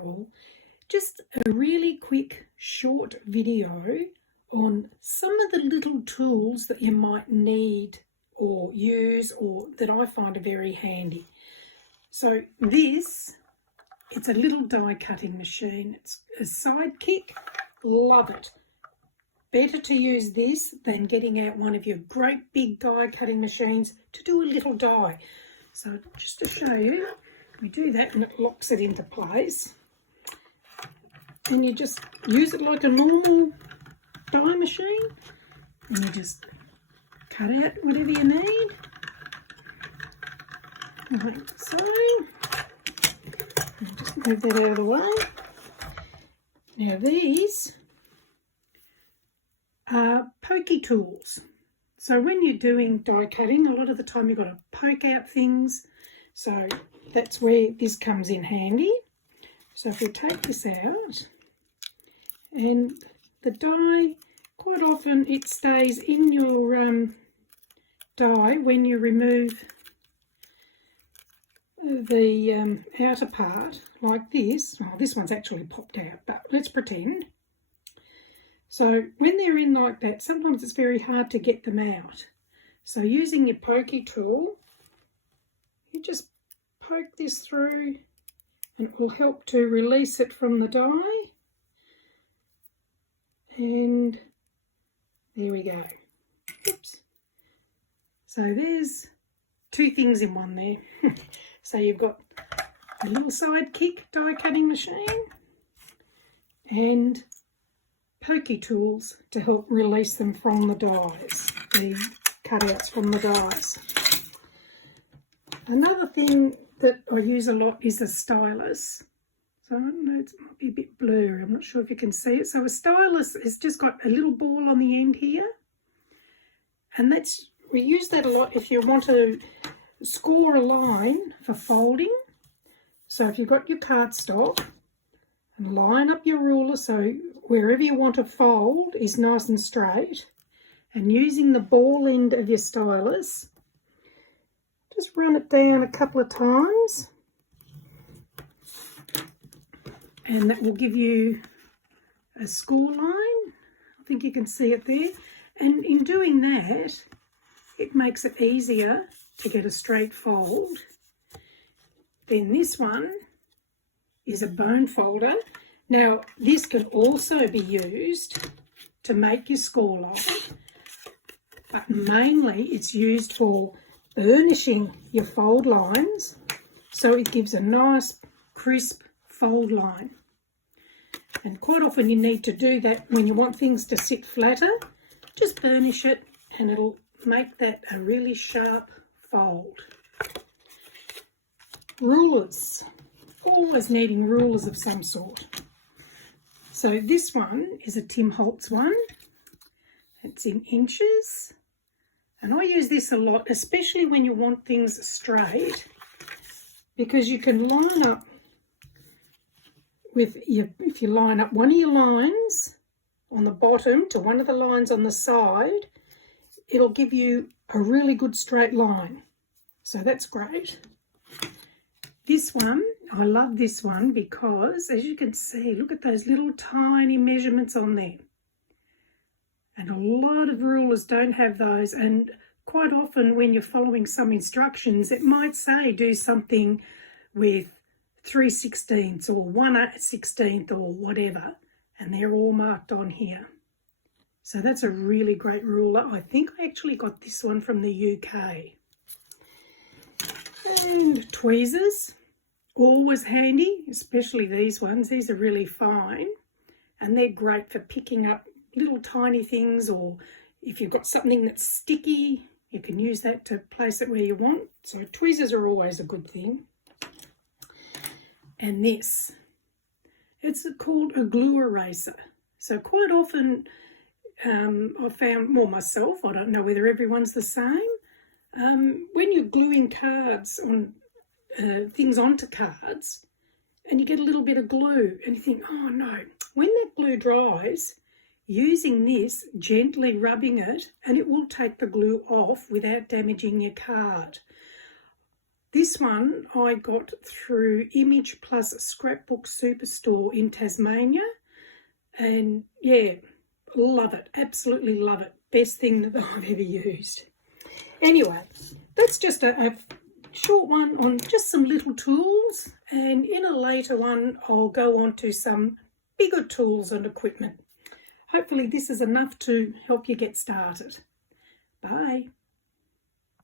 all. Just a really quick short video on some of the little tools that you might need or use, or that I find are very handy. So this, it's a little die cutting machine. It's a sidekick, love it. Better to use this than getting out one of your great big die cutting machines to do a little die. So just to show you, we do that and it locks it into place. And you just use it like a normal die machine, and you just cut out whatever you need, like so. And just move that out of the way. Now these are Pokey Tools. So when you're doing die cutting, a lot of the time you've got to poke out things. So that's where this comes in handy. So if you take this out, and the die, quite often it stays in your die when you remove the outer part, like this. Well, this one's actually popped out, but let's pretend. So when they're in like that, sometimes it's very hard to get them out. So using your pokey tool, you just poke this through and it will help to release it from the die. And there we go. Oops. So there's two things in one there. So you've got a little sidekick die cutting machine and pokey tools to help release them from the dies, the cutouts from the dies. Another thing that I use a lot is a stylus. So I don't know, it might be a bit blurry, I'm not sure if you can see it. So a stylus has just got a little ball on the end here, and we use that a lot if you want to score a line for folding. So if you've got your cardstock, and line up your ruler so wherever you want to fold is nice and straight, and using the ball end of your stylus, just run it down a couple of times, and that will give you a score line. I think you can see it there. And in doing that, it makes it easier to get a straight fold. Then this one is a bone folder. Now, this can also be used to make your score line, but mainly it's used for burnishing your fold lines, so it gives a nice crisp fold line. And quite often you need to do that when you want things to sit flatter. Just burnish it and it'll make that a really sharp fold. Rulers. Always needing rulers of some sort. So this one is a Tim Holtz one. It's in inches. And I use this a lot, especially when you want things straight, because you can line up with if you line up one of your lines on the bottom to one of the lines on the side, it'll give you a really good straight line. So that's great. This one, I love this one because, as you can see, look at those little tiny measurements on there. And a lot of rulers don't have those, and quite often when you're following some instructions, it might say do something with 3/16 or 1/16 or whatever, and they're all marked on here. So that's a really great ruler. I think I actually got this one from the UK. And tweezers, always handy, especially these ones. These are really fine, and they're great for picking up little tiny things, or if you've got something that's sticky, you can use that to place it where you want. So tweezers are always a good thing. And this, it's called a glue eraser. So quite often I've found more myself, I don't know whether everyone's the same, when you're gluing cards on things onto cards and you get a little bit of glue and you think, oh no, when that glue dries, using this, gently rubbing it, and it will take the glue off without damaging your card. This one I got through Image Plus Scrapbook Superstore in Tasmania. And yeah, love it. Absolutely love it. Best thing that I've ever used. Anyway, that's just a short one on just some little tools. And in a later one, I'll go on to some bigger tools and equipment. Hopefully this is enough to help you get started. Bye.